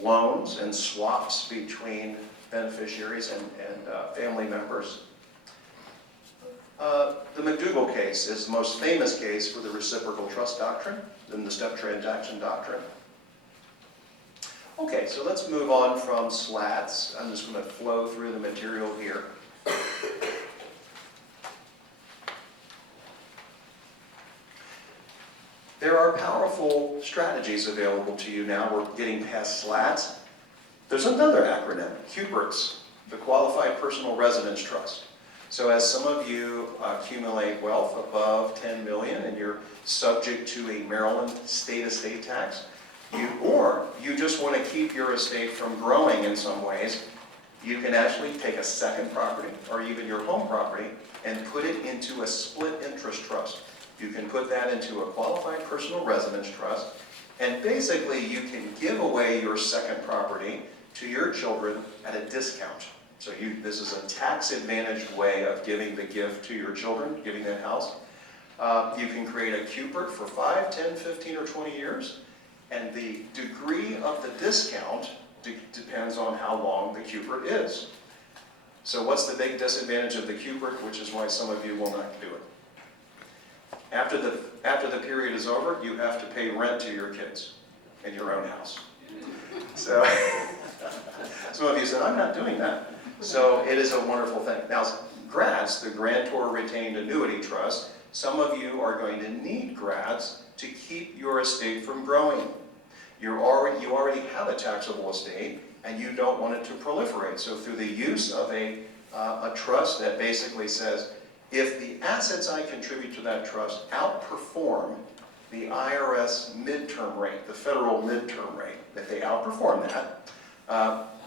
Loans and swaps between beneficiaries and family members. The McDougall case is the most famous case for the reciprocal trust doctrine than the step transaction doctrine. Okay, so let's move on from SLATs. I'm just going to flow through the material here. There are powerful strategies available to you now. We're getting past SLATs. There's another acronym, QPERTS, the Qualified Personal Residence Trust. So as some of you accumulate wealth above $10 million and you're subject to a Maryland state estate tax, or you just want to keep your estate from growing in some ways, you can actually take a second property or even your home property and put it into a split interest trust. You can put that into a qualified personal residence trust, and basically you can give away your second property to your children at a discount. So this is a tax-advantaged way of giving the gift to your children, giving that house. You can create a QPERT for 5, 10, 15, or 20 years, and the degree of the discount depends on how long the QPERT is. So what's the big disadvantage of the QPERT, which is why some of you will not do it? After the period is over, you have to pay rent to your kids in your own house. So some of you said, I'm not doing that. So it is a wonderful thing. Now, GRATS, the Grantor Retained Annuity Trust, some of you are going to need GRATS to keep your estate from growing. You already have a taxable estate, and you don't want it to proliferate. So through the use of a trust that basically says, if the assets I contribute to that trust outperform the IRS midterm rate, the federal midterm rate, if they outperform that,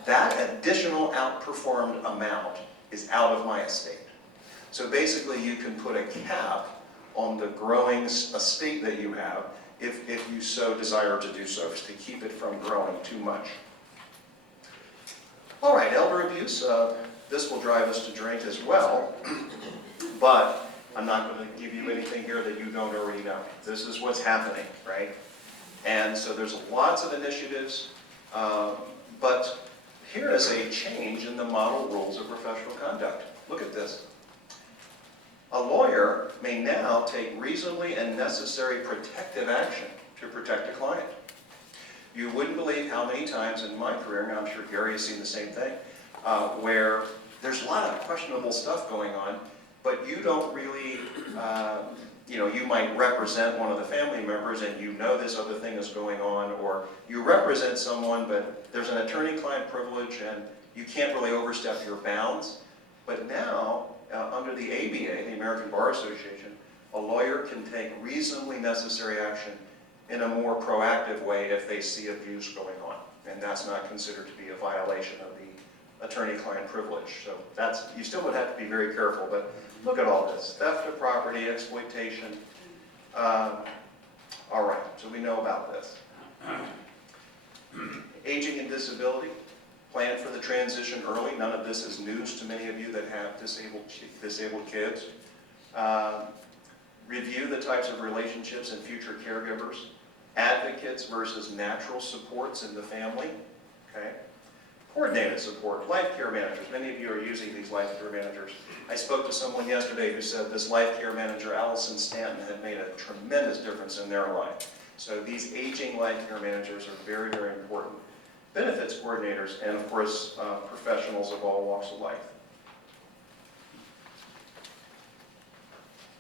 that additional outperformed amount is out of my estate. So basically you can put a cap on the growing estate that you have if you so desire to do so, to keep it from growing too much. All right, elder abuse, this will drive us to drink as well, but I'm not going to give you anything here that you don't already know. This is what's happening, right? And so there's lots of initiatives, but here is a change in the model rules of professional conduct. Look at this. A lawyer may now take reasonably and necessary protective action to protect a client. You wouldn't believe how many times in my career, and I'm sure Gary has seen the same thing, where there's a lot of questionable stuff going on, but you don't really, you might represent one of the family members and you know this other thing is going on, or you represent someone but there's an attorney-client privilege and you can't really overstep your bounds. But now, under the ABA, the American Bar Association, a lawyer can take reasonably necessary action in a more proactive way if they see abuse going on. And that's not considered to be a violation of the attorney-client privilege. So that's, you still would have to be very careful, but look at all this. Theft of property, exploitation. All right, so we know about this. Aging and disability, plan for the transition early. None of this is news to many of you that have disabled kids. Review the types of relationships and future caregivers. Advocates versus natural supports in the family. Okay. Coordinated support, life care managers. Many of you are using these life care managers. I spoke to someone yesterday who said this life care manager, Allison Stanton, had made a tremendous difference in their life. So these aging life care managers are very, very important. Benefits coordinators, and of course, professionals of all walks of life.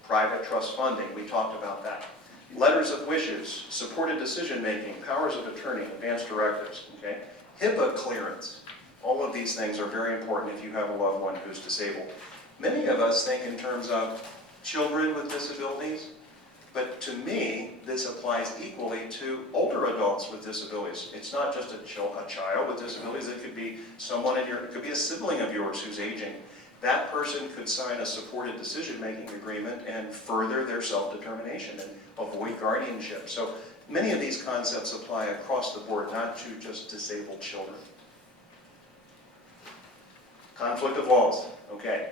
Private trust funding, we talked about that. Letters of wishes, supported decision-making, powers of attorney, advanced directives, okay? HIPAA clearance. All of these things are very important if you have a loved one who's disabled. Many of us think in terms of children with disabilities, but to me, this applies equally to older adults with disabilities. It's not just a child with disabilities. It could be someone in it could be a sibling of yours who's aging. That person could sign a supported decision-making agreement and further their self-determination and avoid guardianship. So many of these concepts apply across the board, not to just disabled children. Conflict of laws. Okay,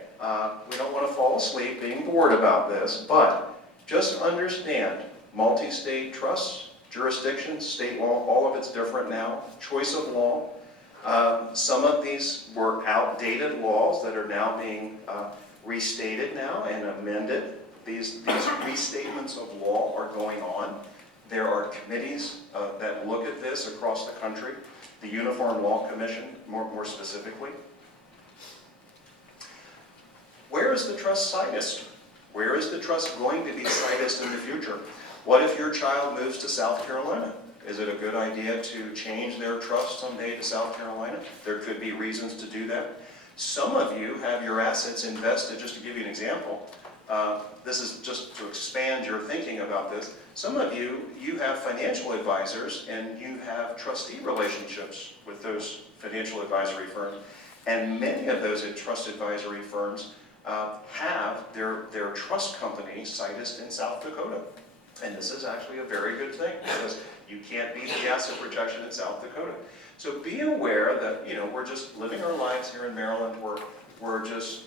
we don't want to fall asleep being bored about this, but just understand multi-state trusts, jurisdictions, state law, all of it's different now. Choice of law. Some of these were outdated laws that are now being restated now and amended. These restatements of law are going on. There are committees that look at this across the country. The Uniform Law Commission, more specifically. Where is the trust situs? Where is the trust going to be situs in the future? What if your child moves to South Carolina? Is it a good idea to change their trust someday to South Carolina? There could be reasons to do that. Some of you have your assets invested, just to give you an example. This is just to expand your thinking about this. Some of you have financial advisors and you have trustee relationships with those financial advisory firms. And many of those trust advisory firms have their trust company situs in South Dakota. And this is actually a very good thing because you can't beat the asset protection in South Dakota. So be aware that, we're just living our lives here in Maryland. We're just,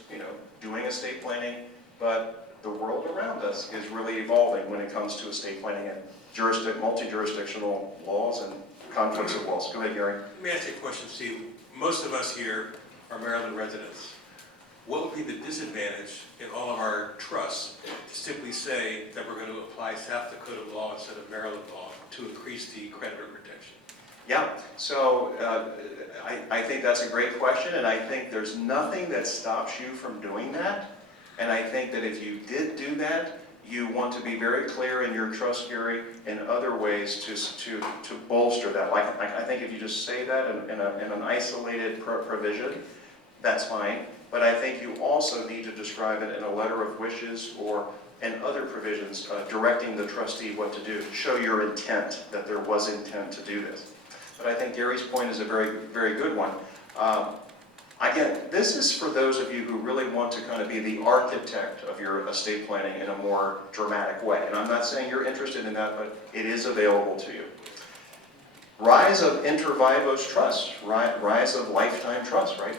doing estate planning, but the world around us is really evolving when it comes to estate planning and multi-jurisdictional laws and conflicts of laws. Go ahead, Gary. Let me ask you a question, Steve. Most of us here are Maryland residents. What would be the disadvantage in all of our trusts to simply say that we're going to apply South Dakota law instead of Maryland law to increase the creditor protection? Yeah, so I think that's a great question, and I think there's nothing that stops you from doing that. And I think that if you did do that, you want to be very clear in your trust, Gary, in other ways to bolster that. Like I think if you just say that in an isolated provision, that's fine. But I think you also need to describe it in a letter of wishes or in other provisions directing the trustee what to do, to show your intent, that there was intent to do this. But I think Gary's point is a very, very good one. Again, this is for those of you who really want to kind of be the architect of your estate planning in a more dramatic way. And I'm not saying you're interested in that, but it is available to you. Rise of inter vivos trust, rise of lifetime trust, right?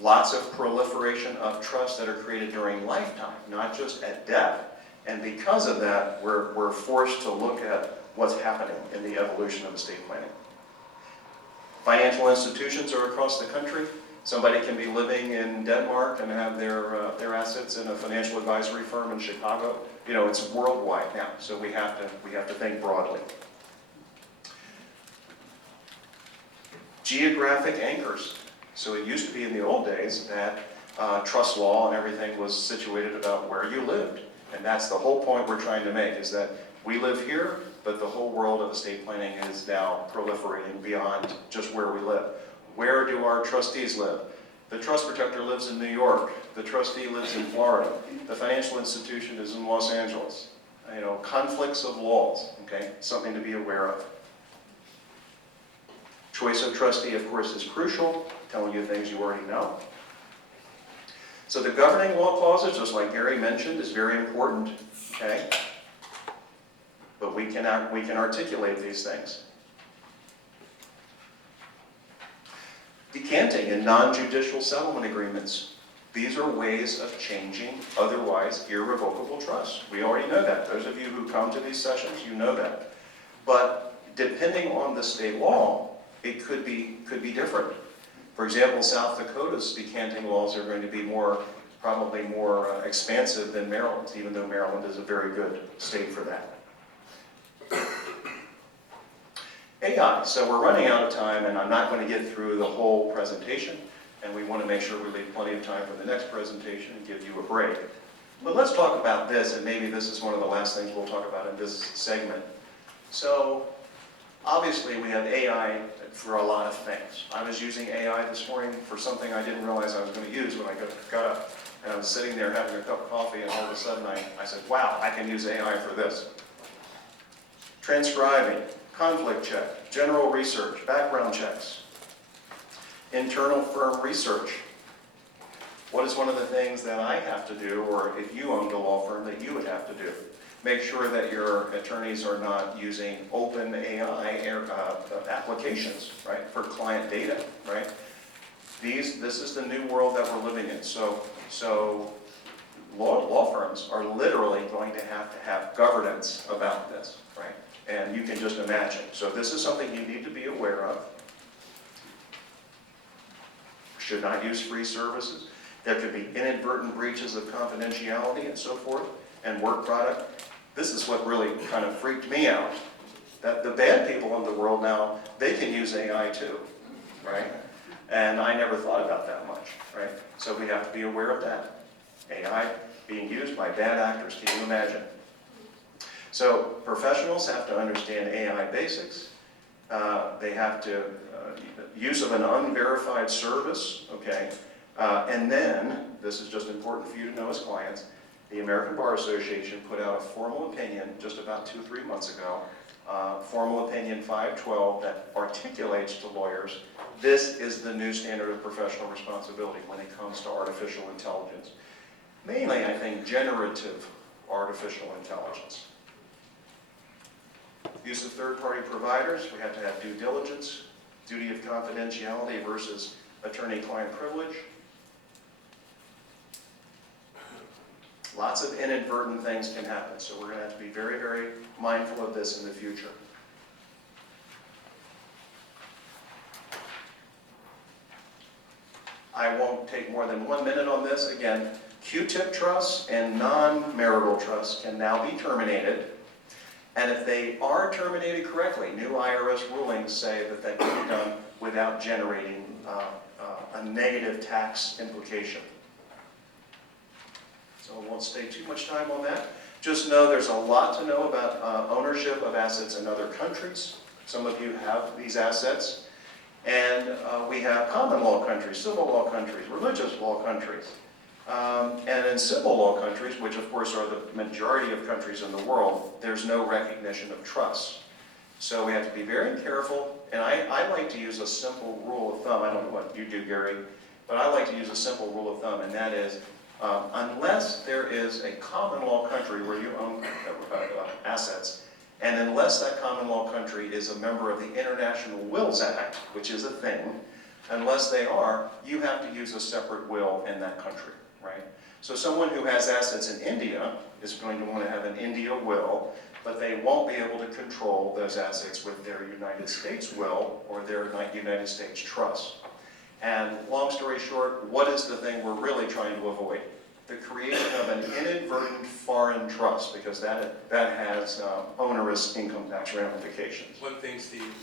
Lots of proliferation of trusts that are created during lifetime, not just at death. And because of that, we're forced to look at what's happening in the evolution of estate planning. Financial institutions are across the country. Somebody can be living in Denmark and have their assets in a financial advisory firm in Chicago. It's worldwide now, so we have to think broadly. Geographic anchors. So it used to be in the old days that trust law and everything was situated about where you lived. And that's the whole point we're trying to make, is that we live here, but the whole world of estate planning is now proliferating beyond just where we live. Where do our trustees live? The trust protector lives in New York. The trustee lives in Florida. The financial institution is in Los Angeles. Conflicts of laws, okay? Something to be aware of. Choice of trustee, of course, is crucial, telling you things you already know. So the governing law clauses, just like Gary mentioned, is very important, okay? But we can articulate these things. Decanting and non-judicial settlement agreements. These are ways of changing otherwise irrevocable trust. We already know that. Those of you who come to these sessions, you know that. But depending on the state law, it could be different. For example, South Dakota's decanting laws are going to be probably more expansive than Maryland's, even though Maryland is a very good state for that. AI, so we're running out of time, and I'm not going to get through the whole presentation, and we want to make sure we leave plenty of time for the next presentation and give you a break. But let's talk about this, and maybe this is one of the last things we'll talk about in this segment. So, obviously, we have AI for a lot of things. I was using AI this morning for something I didn't realize I was going to use when I got up. And I was sitting there having a cup of coffee, and all of a sudden I said, wow, I can use AI for this. Transcribing, conflict check, general research, background checks, internal firm research. What is one of the things that I have to do, or if you owned a law firm, that you would have to do? Make sure that your attorneys are not using open AI applications, right, for client data, right? This is the new world that we're living in. So law firms are literally going to have governance about this, right? And you can just imagine. So this is something you need to be aware of. Should not use free services. There could be inadvertent breaches of confidentiality and so forth, and work product. This is what really kind of freaked me out. That the bad people in the world now, they can use AI too, right? And I never thought about that much, right? So we have to be aware of that. AI being used by bad actors, can you imagine? So professionals have to understand AI basics. They have to, use of an unverified service, okay? And then, this is just important for you to know as clients, the American Bar Association put out a formal opinion just about 2 or 3 months ago, formal opinion 512, that articulates to lawyers, this is the new standard of professional responsibility when it comes to artificial intelligence. Mainly, I think, generative artificial intelligence. Use of third-party providers, we have to have due diligence, duty of confidentiality versus attorney-client privilege. Lots of inadvertent things can happen, so we're going to have to be very, very mindful of this in the future. I won't take more than 1 minute on this. Again, Q-tip trusts and non-marital trusts can now be terminated. And if they are terminated correctly, new IRS rulings say that that can be done without generating a negative tax implication. So I won't stay too much time on that. Just know there's a lot to know about ownership of assets in other countries. Some of you have these assets. And we have common law countries, civil law countries, religious law countries. And in civil law countries, which of course are the majority of countries in the world, there's no recognition of trust. So we have to be very careful, and I like to use a simple rule of thumb. I don't know what you do, Gary, but I like to use a simple rule of thumb, and that is, unless there is a common law country where you own assets, and unless that common law country is a member of the International Wills Act, which is a thing, unless they are, you have to use a separate will in that country, right? So someone who has assets in India is going to want to have an India will, but they won't be able to control those assets with their United States will or their United States trust. And long story short, what is the thing we're really trying to avoid? The creation of an inadvertent foreign trust, because that has onerous income tax ramifications. One thing, Steve,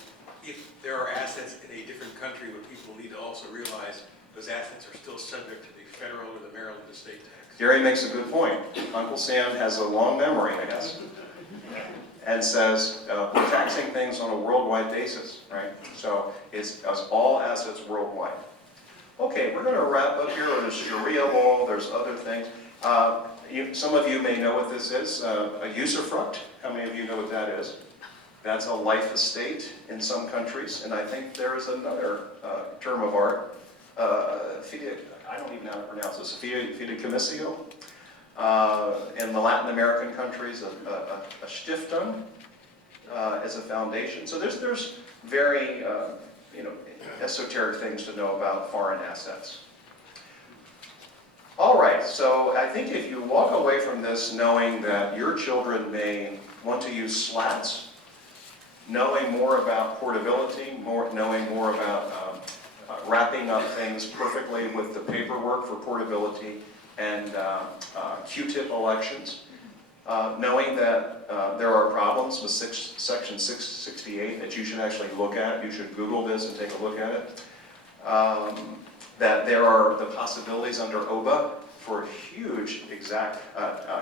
if there are assets in a different country, what people need to also realize, those assets are still subject to the federal or the Maryland estate tax. Gary makes a good point. Uncle Sam has a long memory, I guess, and says we're taxing things on a worldwide basis, right? So it's all assets worldwide. Okay, we're going to wrap up here. There's Sharia law, there's other things. Some of you may know what this is, a usufruct. How many of you know what that is? That's a life estate in some countries, and I think there is another term of art, I don't even know how to pronounce this, fideicommissio. In the Latin American countries, a Stiftung as a foundation. So there's very esoteric things to know about foreign assets. All right, so I think if you walk away from this knowing that your children may want to use slats, knowing more about portability, knowing more about wrapping up things perfectly with the paperwork for portability and Q-tip elections, knowing that there are problems with Section 668 that you should actually look at. You should Google this and take a look at it. That there are the possibilities under OBA for huge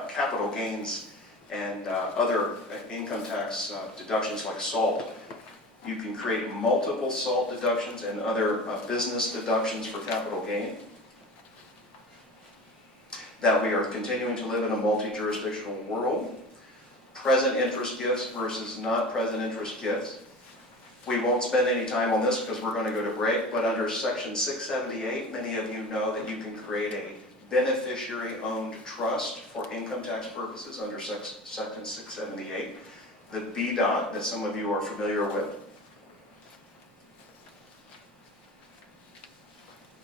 capital gains and other income tax deductions like SALT. You can create multiple SALT deductions and other business deductions for capital gain. That we are continuing to live in a multi-jurisdictional world. Present interest gifts versus not present interest gifts. We won't spend any time on this because we're going to go to break, but under Section 678, many of you know that you can create a beneficiary-owned trust for income tax purposes under Section 678. The BDOT that some of you are familiar with.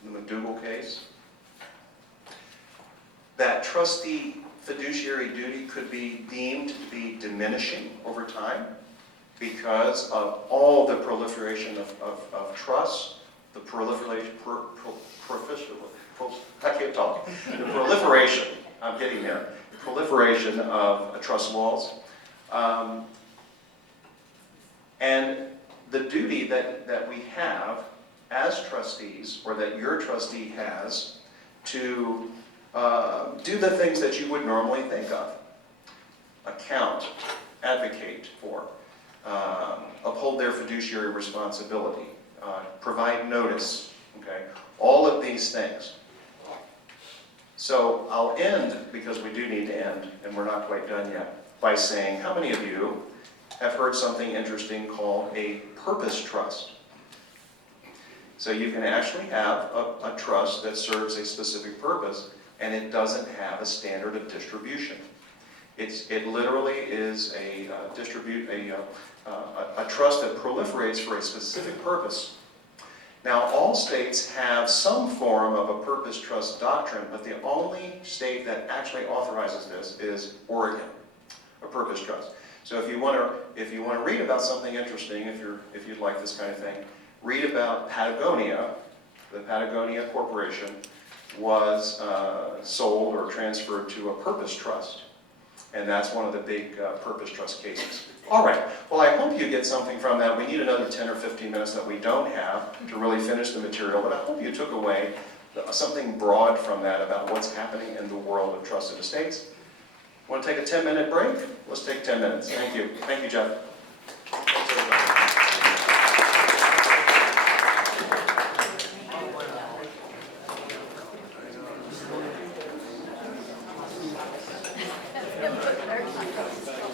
The McDougall case. That trustee fiduciary duty could be deemed to be diminishing over time because of all the proliferation of trusts, the proliferation, I can't talk, the proliferation, I'm getting there, the proliferation of trust laws, and the duty that we have as trustees, or that your trustee has, to do the things that you would normally think of. Account, advocate for, uphold their fiduciary responsibility, provide notice, okay? All of these things. So I'll end, because we do need to end, and we're not quite done yet, by saying, how many of you have heard something interesting called a purpose trust? So you can actually have a trust that serves a specific purpose, and it doesn't have a standard of distribution. It literally is a trust that proliferates for a specific purpose. Now, all states have some form of a purpose trust doctrine, but the only state that actually authorizes this is Oregon, a purpose trust. So if you want to read about something interesting, if you'd like this kind of thing, read about Patagonia. The Patagonia Corporation was sold or transferred to a purpose trust. And that's one of the big purpose trust cases. All right, well, I hope you get something from that. We need another 10 or 15 minutes that we don't have to really finish the material, but I hope you took away something broad from that about what's happening in the world of trusted estates. Want to take a 10-minute break? Let's take 10 minutes. Thank you. Thank you, Jeff. Thanks, everybody. Very nice.